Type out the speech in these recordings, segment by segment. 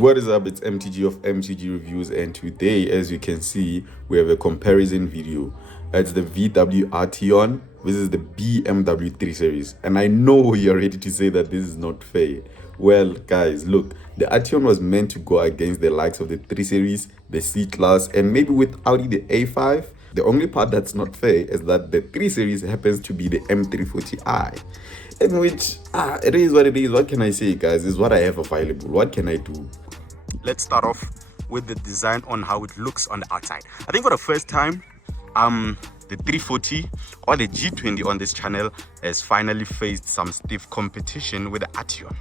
What is up? It's MTG of MTG Reviews, and today, as you can see, we have a comparison video. It's the VW Arteon versus the BMW 3 Series. And I know you're ready to say that this is not fair. Well, guys, look, the Arteon was meant to go against the likes of the 3 Series, the C-Class, and maybe with Audi the A5. The only part that's not fair is that the 3 Series happens to be the M340i. In which, it is what it is. What can I say, guys? This is what I have available. What can I do? Let's start off with the design on how it looks on the outside. I think for the first time, the 340 or the G20 on this channel has finally faced some stiff competition with the Arteon.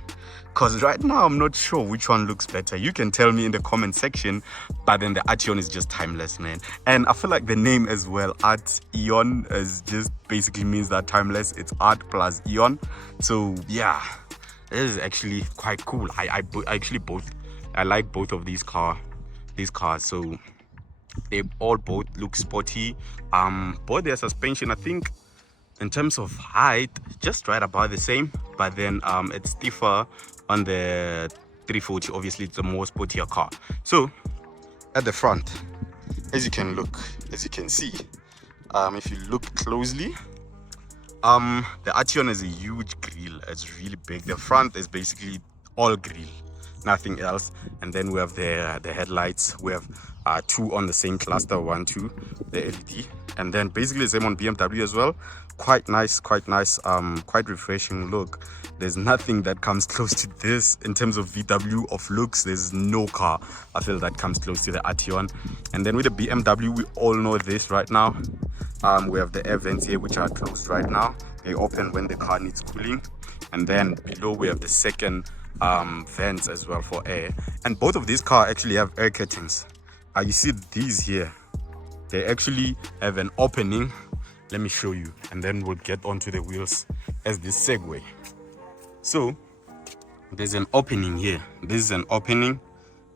Because right now, I'm not sure which one looks better. You can tell me in the comment section, but then the Arteon is just timeless, man. And I feel like the name as well, Arteon, is just basically means that timeless. It's art plus eon. So yeah, this is actually quite cool. I like both of these cars. So they both look sporty. Both their suspension, I think in terms of height, just right about the same, but then it's stiffer on the 340. Obviously it's a more sportier car. So at the front, as you can see, if you look closely, the Arteon is a huge grille. It's really big. The front is basically all grille, nothing else. And then we have the headlights. We have two on the same cluster, 1 2, the LED, and then basically the same on BMW as well. Quite nice, quite refreshing look. There's nothing that comes close to this in terms of VW of looks. There's no car I feel that comes close to the Arteon. And then with the BMW, we all know this right now. We have the air vents here, which are closed right now. They open when the car needs cooling. And then below we have the second vents as well for air. And both of these cars actually have air curtains. You see these here, they actually have an opening. Let me show you, and then we'll get onto the wheels as this segue. So there's an opening here. This is an opening,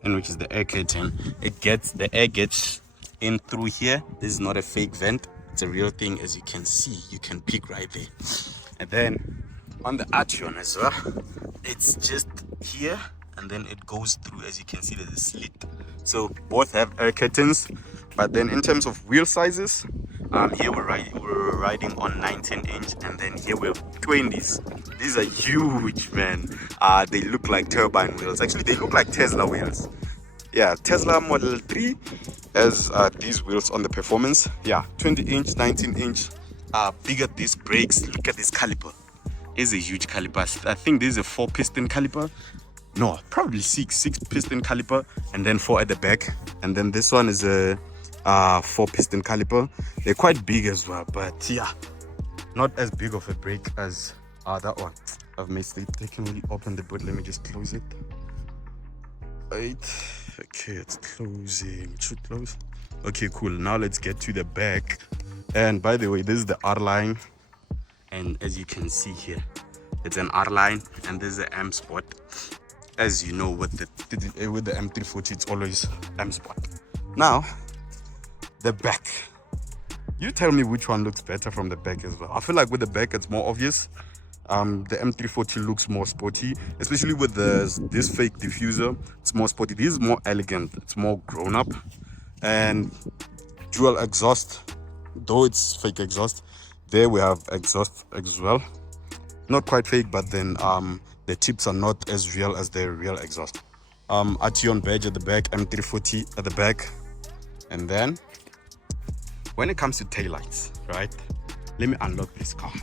in which is the air curtain. The air gets in through here. This is not a fake vent, it's a real thing. As you can see, you can peek right there. And then on the Arteon as well, it's just here, and then it goes through. As you can see, there's a slit. So both have air curtains. But then in terms of wheel sizes, here we're riding on 19-inch, and then here we have 20s. These are huge, man. They look like turbine wheels. Actually, they look like Tesla wheels. Yeah, Tesla Model 3 has these wheels on the performance. Yeah, 20-inch, 19-inch, bigger disc brakes. Look at this caliper. It's a huge caliper. I think this is a 4-piston caliper. No, probably six piston caliper, and then 4 at the back. And then this one is a 4-piston caliper. They're quite big as well, but yeah, not as big of a brake as that one. I've missed it. They can really open the boot. Let me just close it. Right. Okay, it's closing. It should close. Okay, cool. Now let's get to the back. And by the way, this is the R line, and as you can see here, it's an R line, and this is the M Sport. As you know, with the M340, it's always M Sport. Now, the back. You tell me which one looks better from the back as well. I feel like with the back, it's more obvious. The M340 looks more sporty, especially with this fake diffuser. It's more sporty. This is more elegant. It's more grown up, and dual exhaust. Though it's fake exhaust, there we have exhaust as well. Not quite fake, but then the tips are not as real as the real exhaust. Arteon badge at the back, M340 at the back. And then when it comes to taillights, right? Let me unlock this car.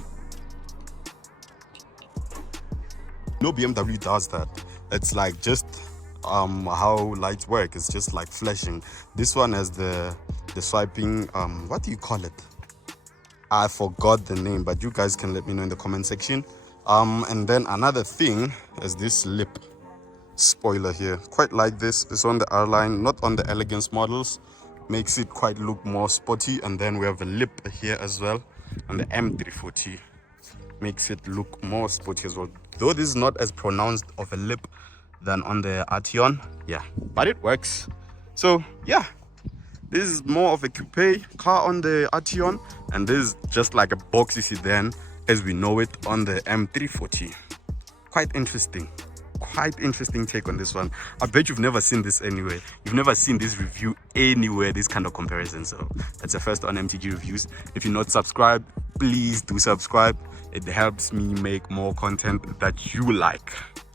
No BMW does that. It's like just how lights work. It's just like flashing. This one has the swiping, what do you call it? I forgot the name, but you guys can let me know in the comment section. And then another thing is this lip spoiler here. Quite like this. It's on the R line, not on the elegance models. Makes it quite look more sporty. And then we have a lip here as well on the M340. Makes it look more sporty as well. Though this is not as pronounced of a lip than on the Arteon. Yeah, but it works. So yeah, this is more of a coupe car on the Arteon, and this is just like a boxy sedan as we know it on the M340. Quite interesting. quite interesting take on this one. I bet you've never seen this anywhere. You've never seen this review anywhere, this kind of comparison. So that's the first on MTG Reviews. If you're not subscribed, please do subscribe. It helps me make more content that you like.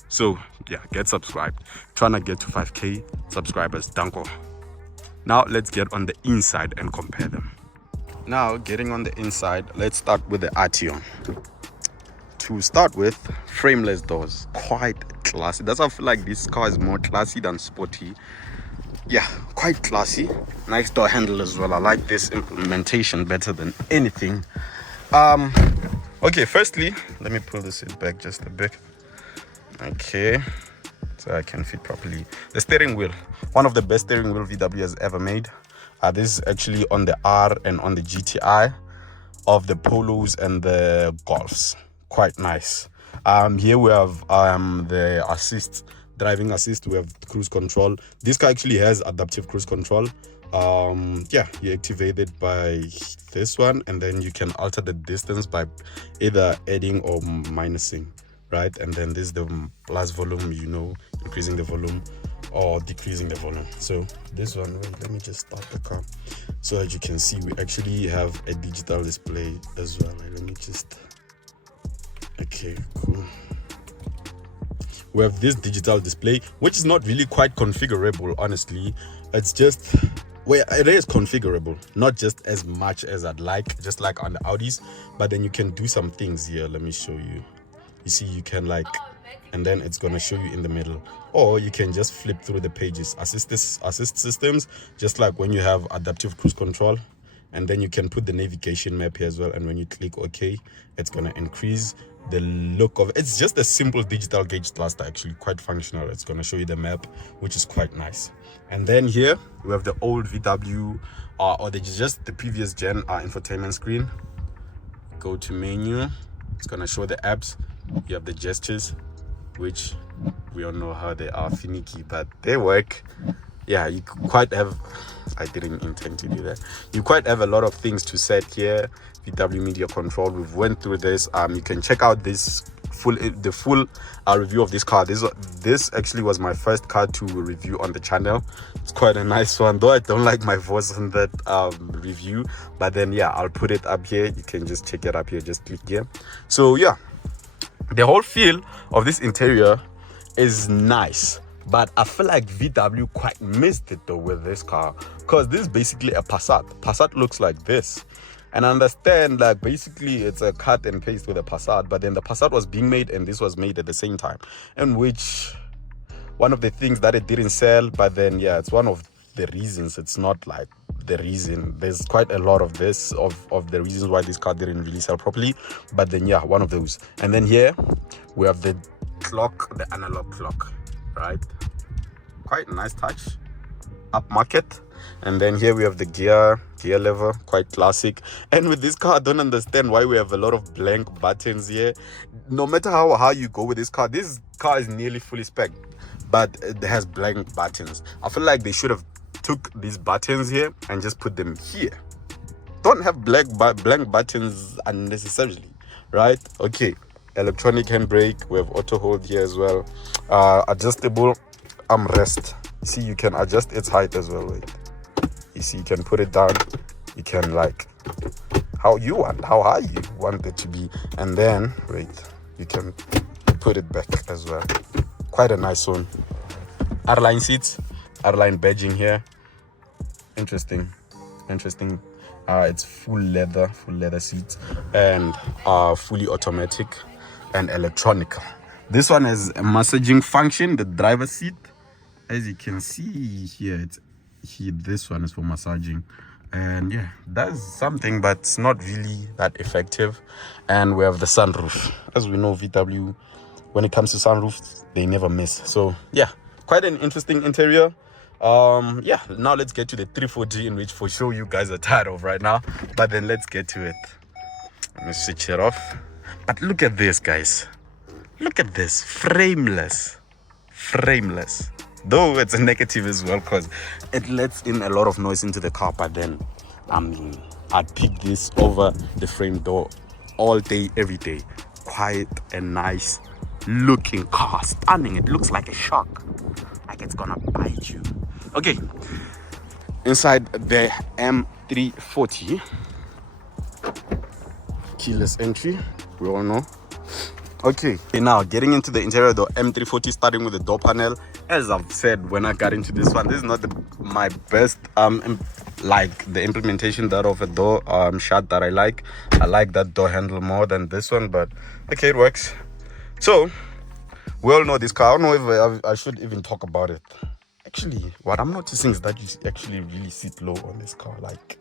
So yeah, get subscribed. Trying to get to 5k subscribers. Danko. Now let's get on the inside and compare them. Now getting on the inside, let's start with the Arteon. To start with, frameless doors, quite classy. That's why I feel like this car is more classy than sporty. Yeah, quite classy. Nice door handle as well. I like this implementation better than anything. Okay, firstly, let me pull this seat back just a bit. Okay, so I can fit properly. The steering wheel, one of the best steering wheel VW has ever made. This is actually on the R and on the GTI of the Polos and the Golfs. Quite nice. Here we have the driving assist. We have cruise control. This car actually has adaptive cruise control. Yeah, you activate it by this one, and then you can alter the distance by either adding or minusing, right? And then this is the plus volume, you know, increasing the volume or decreasing the volume. So this one, wait, let me just start the car so that you can see we actually have a digital display as well. Let me just, okay, cool. We have this digital display, which is not really quite configurable, honestly. It's just, well, it is configurable, not just as much as I'd like, just like on the Audis, but then you can do some things here. Let me show you. You see, you can like, and then it's gonna show you in the middle, or you can just flip through the pages. Assist systems, just like when you have adaptive cruise control, and then you can put the navigation map here as well. And when you click OK, it's gonna increase the look of it. It's just a simple digital gauge cluster, actually quite functional. It's gonna show you the map, which is quite nice. And then here we have the old VW or just the previous gen infotainment screen. Go to menu, it's gonna show the apps. You have the gestures, which we all know how they are finicky, but they work. Yeah, you quite have, I didn't intend to do that. You quite have a lot of things to set here. VW media control, we've went through this. You can check out this the full review of this car. This actually was my first car to review on the channel. It's quite a nice one, though I don't like my voice in that review, but then yeah, I'll put it up here. You can just check it up here, just click here. So yeah, the whole feel of this interior is nice, but I feel like VW quite missed it though with this car, because this is basically a Passat looks like this. And I understand, like, basically it's a cut and paste with a Passat, but then the Passat was being made and this was made at the same time, and which one of the things that it didn't sell. But then yeah, it's one of the reasons. It's not like the reason. There's quite a lot of this of the reasons why this car didn't really sell properly, but then yeah, one of those. And then here we have the clock, the analog clock, right? Quite a nice touch, upmarket. And then here we have the gear lever, quite classic. And with this car, I don't understand why we have a lot of blank buttons here. No matter how you go with this car is nearly fully spec'd, but it has blank buttons. I feel like they should have took these buttons here and just put them here. Don't have blank buttons unnecessarily, right? Okay, electronic handbrake, we have auto hold here as well. Adjustable armrest. See, you can adjust its height as well. Wait, you see, you can put it down, you can like how high you want it to be, and then wait, you can put it back as well. Quite a nice one. R-line seats, R-line badging here. Interesting. It's full leather seats, and fully automatic and electronic. This one has a massaging function, the driver's seat. As you can see here, this one is for massaging, and yeah, that's something, but it's not really that effective. And we have the sunroof. As we know, VW, when it comes to sunroofs, they never miss. So yeah, quite an interesting interior. Yeah, now let's get to the 340, in which for sure you guys are tired of right now, but then let's get to it. Let me switch it off. But look at this, guys. Look at this, frameless. Though it's a negative as well, because it lets in a lot of noise into the car. But then, I mean, I'd pick this over the frame door all day, every day. Quite a nice looking car. Stunning. It looks like a shark, like it's gonna bite you. Okay, inside the M340, keyless entry, we all know. Okay, now getting into the interior of the M340, starting with the door panel. As I've said when I got into this one, this is not my best like the implementation that of a door shut that I like that door handle more than this one, but okay, it works. So we all know this car. I don't know if I should even talk about it. Actually, what I'm noticing is that you actually really sit low on this car, like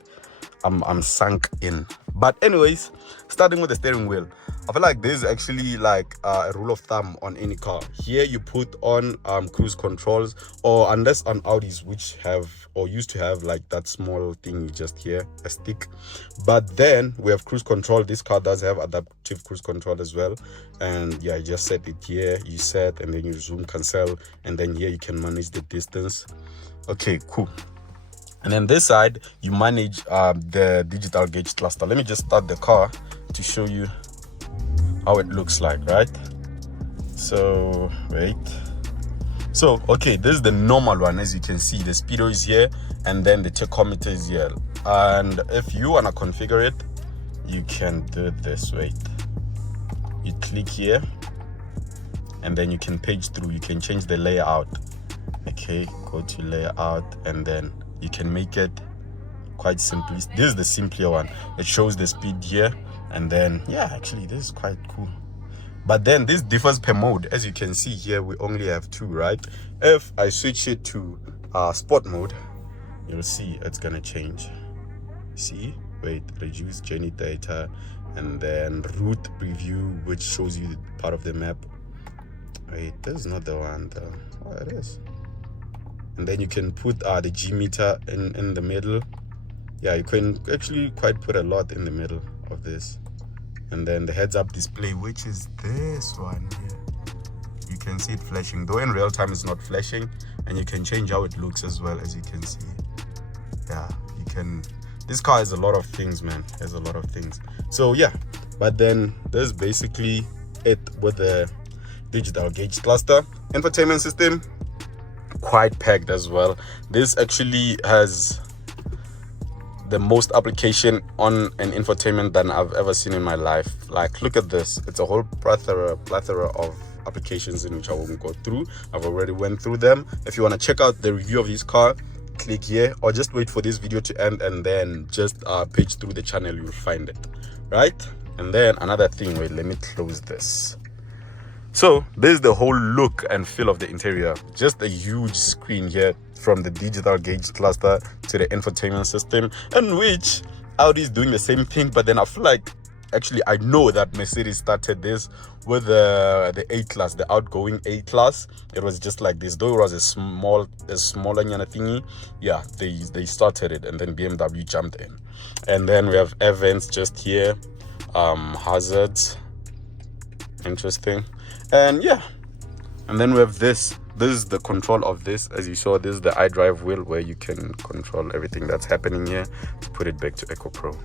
I'm sunk in. But anyways, starting with the steering wheel, I feel like this is actually like a rule of thumb on any car. Here you put on cruise controls, or unless on Audis, which have or used to have like that small thing just here, a stick. But then we have cruise control. This car does have adaptive cruise control as well, and yeah, you just set it here, you set, and then you zoom, cancel, and then here you can manage the distance. Okay, cool. And then this side, you manage the digital gauge cluster. Let me just start the car to show you how it looks like, right? So, wait. So, okay, this is the normal one. As you can see, the speedo is here, and then the tachometer is here. And if you want to configure it, you can do it this way. You click here, and then you can page through. You can change the layout. Okay, go to layout, and then you can make it quite simply. This is the simpler one. It shows the speed here, and then yeah, actually this is quite cool. But then this differs per mode. As you can see here, we only have two, right? If I switch it to sport mode, you'll see it's gonna change. See, wait, reduce journey data, and then route preview, which shows you part of the map. Wait, this is not the one though. Oh, it is. And then you can put the G meter in the middle. Yeah, you can actually quite put a lot in the middle of this. And then the heads-up display, which is this one here. You can see it flashing, though in real time it's not flashing. And you can change how it looks as well, as you can see. Yeah, you can. This car has a lot of things, man. Has a lot of things. So yeah, but then there's basically it with the digital gauge cluster. Infotainment system, quite packed as well. This actually has the most application on an infotainment than I've ever seen in my life. Like, look at this. It's a whole plethora of applications in which I won't go through. I've already went through them. If you want to check out the review of this car, click here, or just wait for this video to end and then just page through the channel. You'll find it, right? And then another thing, wait, let me close this. So this is the whole look and feel of the interior. Just a huge screen here, from the digital gauge cluster to the infotainment system, in which Audi is doing the same thing. But then I feel like, actually, I know that Mercedes started this with the A-Class, the outgoing A-Class. It was just like this, though it was a smaller thingy. Yeah, they started it, and then BMW jumped in. And then we have events just here, hazards, interesting. And yeah, and then we have this is the control of this. As you saw, this is the iDrive wheel, where you can control everything that's happening here. To put it back to Eco Pro,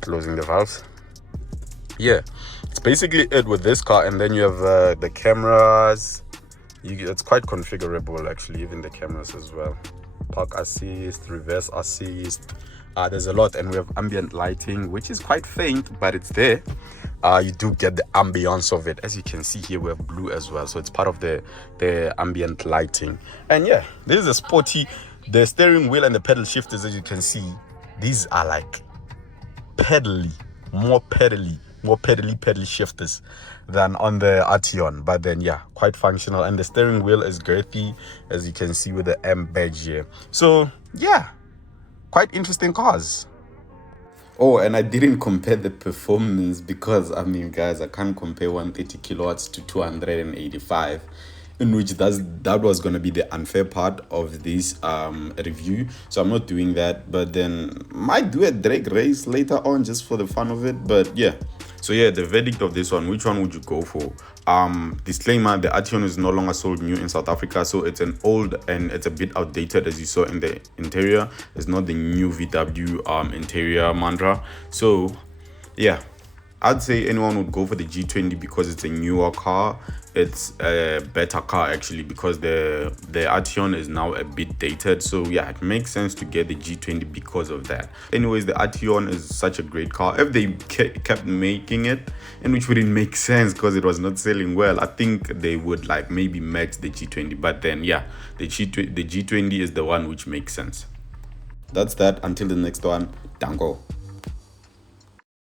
closing the valves. Yeah, it's basically it with this car. And then you have the cameras. It's quite configurable, actually, even the cameras as well. Park assist, reverse assist. There's a lot. And we have ambient lighting, which is quite faint, but it's there. You do get the ambience of it. As you can see here, we have blue as well, so it's part of the ambient lighting. And yeah, this is a sporty. The steering wheel and the pedal shifters, as you can see, these are like more pedally shifters than on the Arteon. But then yeah, quite functional. And the steering wheel is girthy, as you can see, with the M badge here. So yeah, quite interesting cars. Oh, and I didn't compare the performance because, I mean, guys, I can't compare 130 kilowatts to 285, in which that was going to be the unfair part of this review. So I'm not doing that, but then might do a drag race later on just for the fun of it. But yeah, so yeah, the verdict of this one, which one would you go for? Disclaimer, the Arteon is no longer sold new in South Africa, so it's an old and it's a bit outdated, as you saw in the interior. It's not the new VW interior mantra. So yeah, I'd say anyone would go for the G20 because it's a newer car. It's a better car actually, because the Arteon is now a bit dated. So yeah, it makes sense to get the G20 because of that. Anyways, the Arteon is such a great car. If they kept making it, and which wouldn't make sense because it was not selling well, I think they would like maybe match the G20. But then yeah, the G20 is the one which makes sense. That's that. Until the next one, dango.